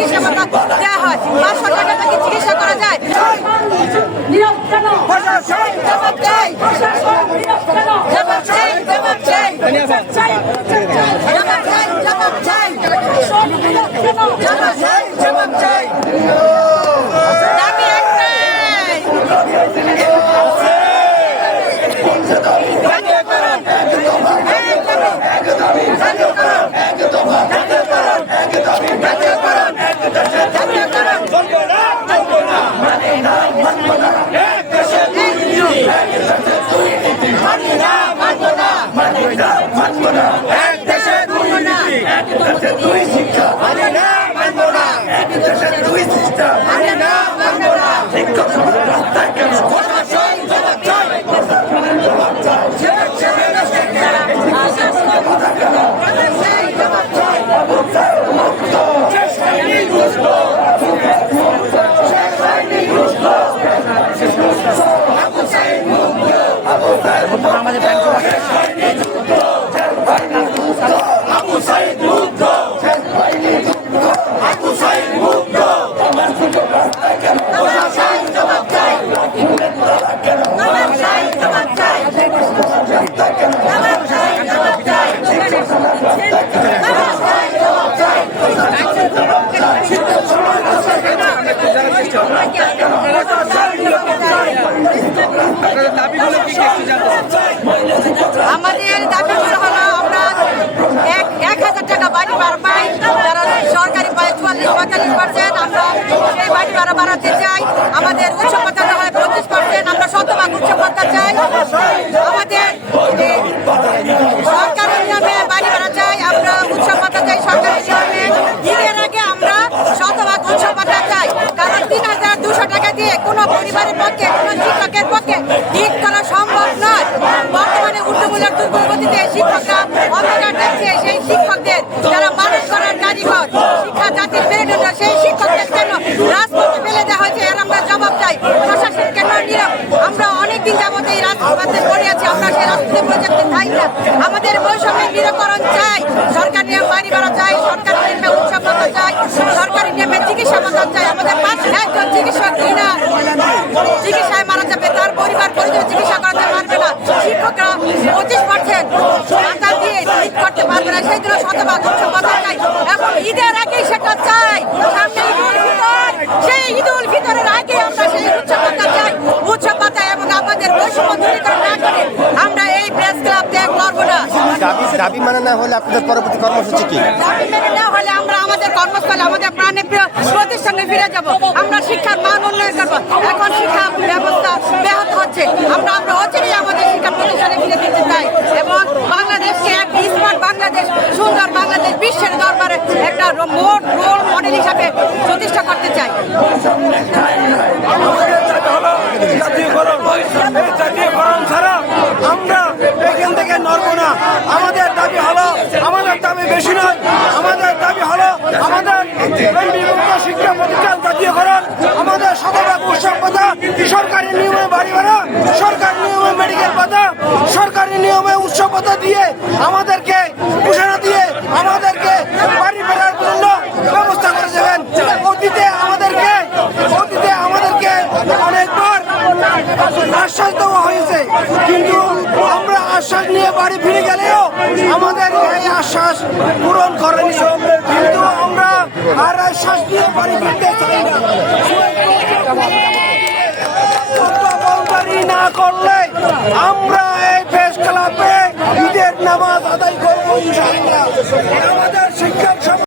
চিকিৎসা ভাতা দেওয়া হয় পাঁচশো টাকা থেকে চিকিৎসা করা যায় জবাব চাই জবাব চাই এবং আমাদের ব্যাংক আমাদের দাবি হলো আমরা এক এক হাজার টাকা বাড়ি ভাড়া পাই। যারা সরকারি পায় চুয়াল্লিশ, পঁয়তাল্লিশ পার্সেন্ট আমরা সেই বাড়ি ভাড়া বাড়াতে চাই। আমাদের উচ্চ পাতা হয় পঁচিশ পার্সেন্ট আমরা শতভাগ উচ্চ পাতা চাই আমাদের এ, সরকারি নিয়মে বাড়ি ভাড়া চাই আমরা উচ্চ ভাতা চাই সরকারি নিয়মে ঈদের আগে আমরা শতভাগ উচ্চ ভাতা চাই কারণ তিন হাজার দুশো টাকা দিয়ে কোনো পরিবারের পক্ষে কোনো শিক্ষকের পক্ষে ঠিক করা সম্ভব নয় বর্তমানে উচ্চমূল্যের দুর্গতিতে শিক্ষকরা অবহেলা দেখছে সেই শিক্ষকদের যারা মানুষ করার কারিগর শিক্ষা জাতির মেরুদণ্ড সেই শিক্ষকদের কেন রাজপথে ফেলে দেওয়া হয়েছে এর আমরা জবাব চাই প্রশাসন কেন নীরব আমরা অনেকদিন যাবত এই রাজপথে পড়ে আছি, আমরা সেই রাজপথে প্রযুক্তি চাই না। আমাদের বৈষম্যের নিরকরণ চাই, সরকার নিয়ম বাড়ি বাড়া চাই, সরকারি নিয়মে উৎসব ভাতা চাই, সরকারি নিয়মে চিকিৎসা ভাতা চাই, আমাদের পাঁচ একজন চিকিৎসক কিনা? চিকিৎসায় মারা যাবে, তার পরিবার পরিজন চিকিৎসা করাতে পারবে না। শিক্ষকরা পঁচিশ পার্সেন্ট টাকা দিয়ে করতে পারবে না, সেই জন্য শতভাগ ভাতা চাই। এবং ঈদের আগেই সেটা চাই। সামনে ঈদুল ফিতর সেই ঈদুল ফিতরের আগে আমরা সেই উচ্চ ভাতা চাই উচ্চ ভাতা এবং আমাদের বৈষম্য দূরীকরণ না করে আমরা এই প্রেস ক্লাব ত্যাগ করব না দাবি মানে না হলে আপনাদের পরবর্তী কর্মসূচি কি? দাবি মেনে না হলে আমরা আমাদের কর্মস্থলে, আমাদের প্রাণে প্রতিষ্ঠানে ফিরে যাব। আমরা শিক্ষার মান উন্নয়ন করব। এখন শিক্ষা ব্যবস্থা ব্যাহত হচ্ছে। আমরা আমরা অচিরেই আমাদের শিক্ষা প্রতিষ্ঠানে ফিরে যেতে চাই। এবং বাংলাদেশকে এক স্মার্ট বাংলাদেশ, সুন্দর বাংলাদেশ, বিশ্বের দরবারে একটা মোট রোল মডেল হিসাবে প্রতিষ্ঠা করতে চাই জাতীয়করণ এই জাতীয়করণ ছাড়া আমরা এখান থেকে নড়বো না আমাদের দাবি হলো আমাদের দাবি বেশি নয়। আমাদের দাবি হলো আমাদের শিক্ষা প্রতিষ্ঠান জাতীয়করণ, আমাদের শতভাগ উৎসব পাতা সরকারি নিয়মে বাড়ি ভাড়া, সরকারি নিয়মে মেডিকেল পাতা সরকারি নিয়মে উৎসব দিয়ে আমাদেরকে ঘোষণা দিয়ে আমাদেরকে বাড়ি ফেরার জন্য ব্যবস্থা করে দেবেন। অতীতে আমাদেরকে অতীতে আমাদেরকে অনেকবার আশ্বাস দেওয়া হয়েছে। কিন্তু আশ্বাস নিয়ে বাড়ি ফিরে গেলেও আমাদের এই আশ্বাস পূরণ করেনি কিন্তু আমরা আর আশ্বাস নিয়ে বাড়ি ফিরতে চাই না। না করলে আমরা এই প্রেস ক্লাবে ঈদের নামাজ আদায় করব ইনশাআল্লাহ।